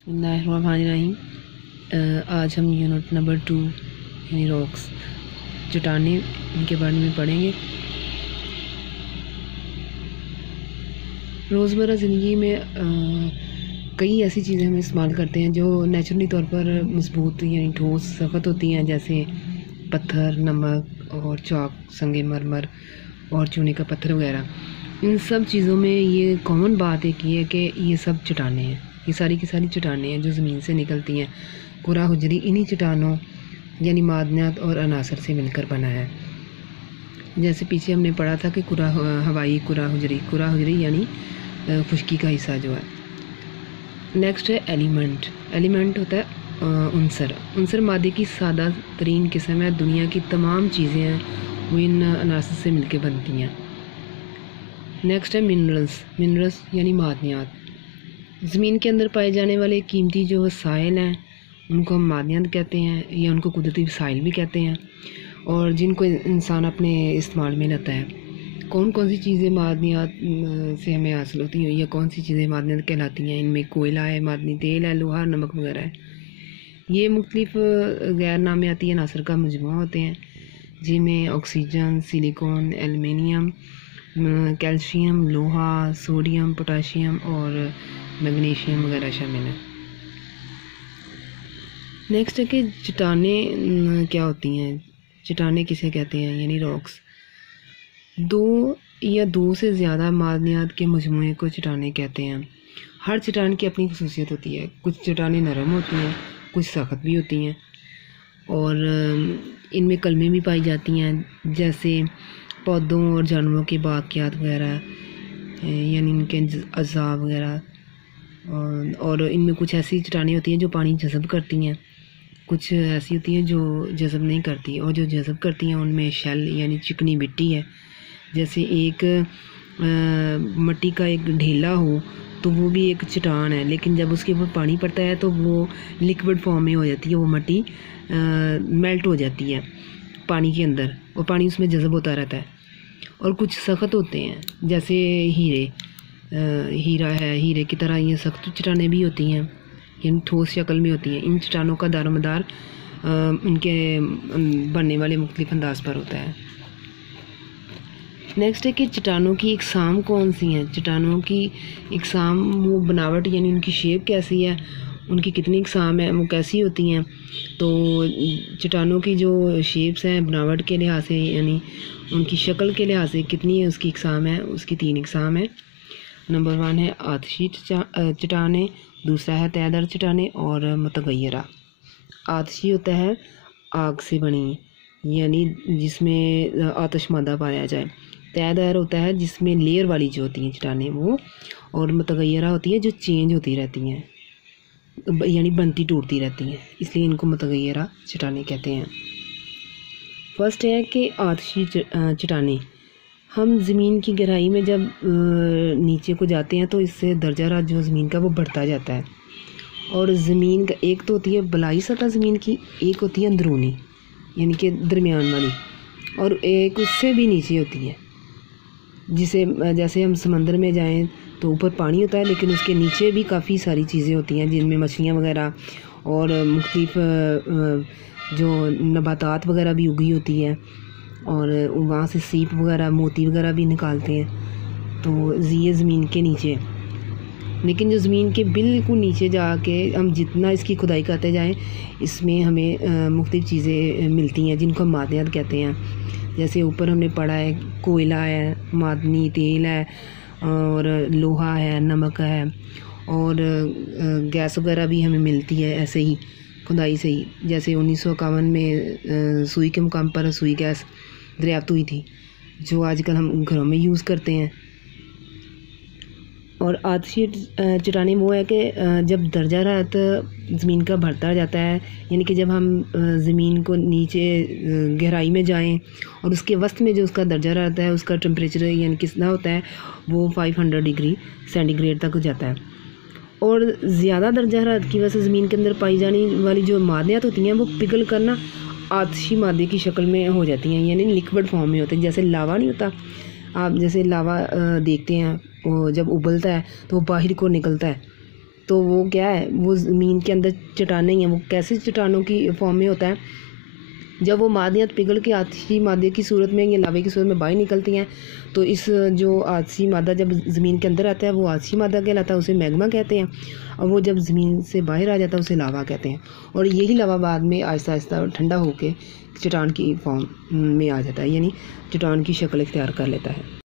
बिस्मिल्लाहिर्रहमानिर्रहीम। आज हम यूनिट नंबर 2 यानी रॉक्स चट्टानें इनके बारे में पढ़ेंगे। रोज़मर्रा ज़िंदगी में कई ऐसी चीज़ें हम इस्तेमाल करते हैं जो नेचुरली तौर पर मजबूत यानी ठोस सख्त होती हैं, जैसे पत्थर, नमक और चॉक, संगमरमर और चूने का पत्थर वगैरह। इन सब चीज़ों में ये कॉमन बात एक ये है कि ये सब चट्टानें हैं। ये सारी की सारी चट्टानें हैं जो ज़मीन से निकलती हैं। कुरा हुजरी इन्हीं चट्टानों यानी मादनियात और अनासर से मिलकर बना है। जैसे पीछे हमने पढ़ा था कि हवाई कुरा हुजरी यानी खुश्की का हिस्सा जो है। नेक्स्ट है एलिमेंट। एलिमेंट होता है उनसर मादे की सादा तरीन किस्म है। दुनिया की तमाम चीज़ें हैं वो इन अनासर से मिलकर बनती हैं। नेक्स्ट है मिनरल्स यानी मादनियात। ज़मीन के अंदर पाए जाने वाले कीमती जो वसाइल हैं उनको हम मादनियात कहते हैं या उनको कुदरती वसाइल भी कहते हैं, और जिनको इंसान अपने इस्तेमाल में लाता है। कौन कौन सी चीज़ें मादनियात से हमें हासिल होती हैं या कौन सी चीज़ें मादनियात कहलाती हैं? इनमें कोयला है, मादनी तेल है, लोहा, नमक वगैरह है। ये मुख्तलिफ गैर नामियाती अनासर का मजमूआ होते हैं जिनमें ऑक्सीजन, सिलिकॉन, एल्युमिनियम, कैल्शियम, लोहा, सोडियम, पोटाशियम और मैग्नीशियम वगैरह शामिल है। नेक्स्ट है कि चट्टानें क्या होती हैं? चट्टानें किसे कहते हैं यानी रॉक्स? दो से ज़्यादा मादनियात के मजमूए को चट्टानें कहते हैं। हर चट्टान की अपनी खसूसियत होती है। कुछ चट्टानें नरम होती हैं, कुछ सख्त भी होती हैं, और इनमें कलमें भी पाई जाती हैं, जैसे पौधों और जानवरों के बाक़ियात वगैरह यानी इनके अज़ा वगैरह। और इनमें कुछ ऐसी चट्टानें होती हैं जो पानी जज़ब करती हैं, कुछ ऐसी होती हैं जो जज़ब नहीं करती, और जो जज़ब करती हैं उनमें शेल यानी चिकनी मिट्टी है। जैसे एक मिट्टी का एक ढेला हो तो वो भी एक चट्टान है, लेकिन जब उसके ऊपर पानी पड़ता है तो वो लिक्विड फॉर्म में हो जाती है। वो मिट्टी मेल्ट हो जाती है पानी के अंदर और पानी उसमें जज़ब होता रहता है। और कुछ सख्त होते हैं, जैसे हीरा है, हीरे की तरह ये सख्त चट्टानें भी होती हैं, इन ठोस शक्ल में होती हैं। इन चट्टानों का दारोमदार इनके बनने वाले मुख्तलिफ अंदाज पर होता है। नेक्स्ट है कि चट्टानों की इकसाम कौन सी हैं? चट्टानों की इकसाम वो बनावट यानी उनकी शेप कैसी है, उनकी कितनी इकसाम है, वो कैसी होती हैं? तो चट्टानों की जो शेप्स हैं बनावट के लिहाज से यानी उनकी शक्ल के लिहाज से कितनी है उसकी इकसाम है, उसकी 3 इकसाम है। नंबर 1 है आतशी चट्टानें, दूसरा है तैदर चट्टानें और मुतगय्यरा। आतशी होता है आग से बनी यानी जिसमें आतिशमादा पाया जाए। तैदर होता है जिसमें लेयर वाली जो होती हैं चट्टानें वो, और मुतगय्यरा होती है जो चेंज होती रहती हैं यानी बनती टूटती रहती हैं, इसलिए इनको मुतगय्यरा चट्टानें कहते हैं। फर्स्ट है कि आतशी चट्टानें। हम ज़मीन की गहराई में जब नीचे को जाते हैं तो इससे दर्जा रात जो ज़मीन का वो बढ़ता जाता है। और ज़मीन का एक तो होती है बलाई सतह ज़मीन की, एक होती है अंदरूनी यानी कि दरमियान वाली, और एक उससे भी नीचे होती है। जैसे हम समंदर में जाएं तो ऊपर पानी होता है, लेकिन उसके नीचे भी काफ़ी सारी चीज़ें होती हैं जिनमें मछलियाँ वगैरह और मुख्तलिफ जो नबातात वगैरह भी उगी होती है, और वहाँ से सीप वगैरह मोती वगैरह भी निकालते हैं। तो ये ज़मीन के नीचे, लेकिन जो ज़मीन के बिल्कुल नीचे जाके हम जितना इसकी खुदाई करते जाएं इसमें हमें मुख्तलिफ चीज़ें मिलती हैं जिनको हम मादनियात कहते हैं। जैसे ऊपर हमने पढ़ा है कोयला है, मादनी तेल है, और लोहा है, नमक है, और गैस वगैरह भी हमें मिलती है ऐसे ही खुदाई से ही। जैसे 1951 में सुई के मुकाम पर सुई गैस दरियाफ्त हुई थी जो आजकल हम घरों में यूज़ करते हैं। और आतशी चट्टानें वो है कि जब दर्जा रात ज़मीन का बढ़ता जाता है यानी कि जब हम ज़मीन को नीचे गहराई में जाएं और उसके वस्त में जो उसका दर्जा रहता है उसका टेम्परेचर यानी कितना होता है वो 500 डिग्री सेंटीग्रेड तक हो जाता है। और ज़्यादा दर्जा हरारत की वजह से ज़मीन के अंदर पाई जाने वाली जो मादनियात होती हैं वो पिघल करना आतशी मादे की शक्ल में हो जाती हैं यानी लिक्विड फॉर्म में होते हैं। जैसे लावा नहीं होता, आप जैसे लावा देखते हैं वो जब उबलता है तो वो बाहर को निकलता है, तो वो क्या है, वो ज़मीन के अंदर चट्टानें ही हैं। वो कैसे चट्टानों की फॉर्म में होता है, जब वो मादियात पिघल के आतिशी मादे की सूरत में या लावे की सूरत में बाहर निकलती हैं, तो इस जो आतिशी मादा जब ज़मीन के अंदर आता है वो आतिशी मादा कहलाता है, उसे मैग्मा कहते हैं। और वो जब ज़मीन से बाहर आ जाता है उसे लावा कहते हैं। और यही लावा बाद में आहिस्ता आहिस्ता ठंडा होकर चट्टान की फॉर्म में आ जाता है, यानी चट्टान की शक्ल इख्तियार कर लेता है।